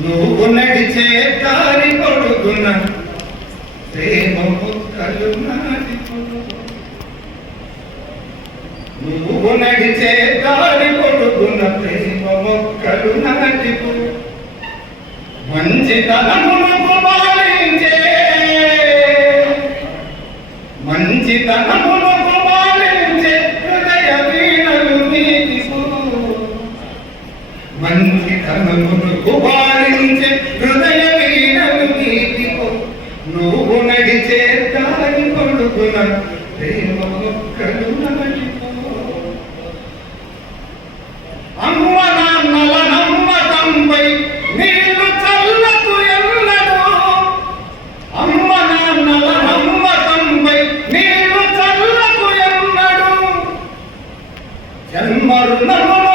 నువ్వు నడిచే దారి కొడుకున్న ప్రేమ మొక్కలు నాటిపో నువ్వు నడిచే దారి కొడుకున్న ప్రేమ మొక్కలు నాటి మంచి తనమునకు మంచితనమును మంచి తనమునకు గుమాలించే హృదయ వీణలు నీకు మంచి తనమునకు మంచితనమును గుమాలించే హృదయ వీణలు నువ్వు నడిచే దారి కొడుకున ప్రేమ మొక్కలు నాటిపో అమ్మ నాన్నల నమ్మకంపై నీళ్ళు చల్లకు ఎన్నడు. అమ్మ నాన్నల నమ్మకంపై నీళ్ళు చల్లకు ఎన్నడు. జన్మ రుణమును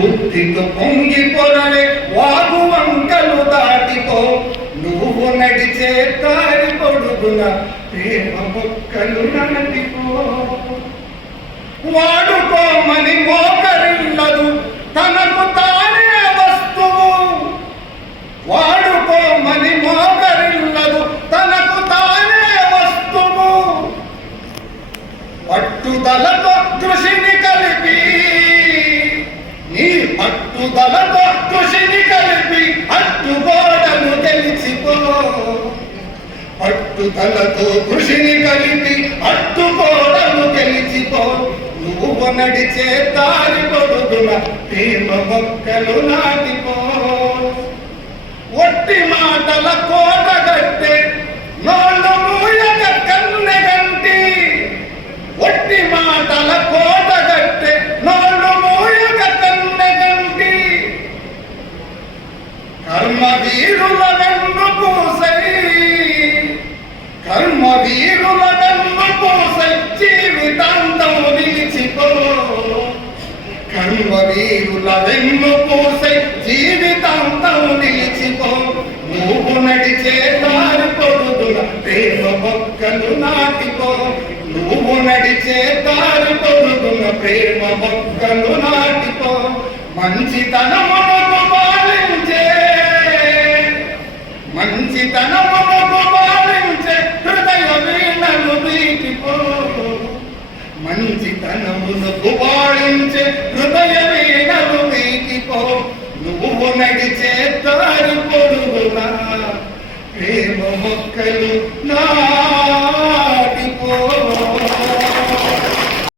బుద్ధితో పొంగి పొరలే వాగు వంకలు దాటిపో. నువ్వు నడిచే దారి పొడుగున ప్రేమ మొక్కలు నటిపో. వాడుకోమని మోకరిల్లదు తనకు తానే వస్తువు. వాడుకోమని మోకరిల్లదు తనకు తానే వస్తువు. పట్టుదలతో కృషిని కలిపి పట్టుదలతో కృషిని కలిపి అట్టుగోడలు గెలిచిపో పట్టుదలతో కృషిని కలిపి అట్టుగోడలు గెలిచిపో నువ్వు నడిచే దారి పొడుగున ప్రేమ మొక్కలు నాటిపో. వీరుల వెన్ను పూసై కర్మ వీరుల వెన్ను పూసై జీవితాంతం నిలిచిపో. కర్మ వీరుల వెన్ను పూసై జీవితాంతం నిలిచిపో. నువ్వు నడిచే దారి పొడుగున ప్రేమ మొక్కలు నాటిపో. నువ్వు నడిచే దారి పొడుగున ప్రేమ మొక్కలు నాటిపో. మంచితనము మంచితనమును పాలించే హృదయ వీణలు వీటిపో మంచితనమును గుబాళించే హృదయ వీణలు వీటిపో నువ్వు నడిచే తారు పొడుగునా. ప్రేమ మొక్కలు నా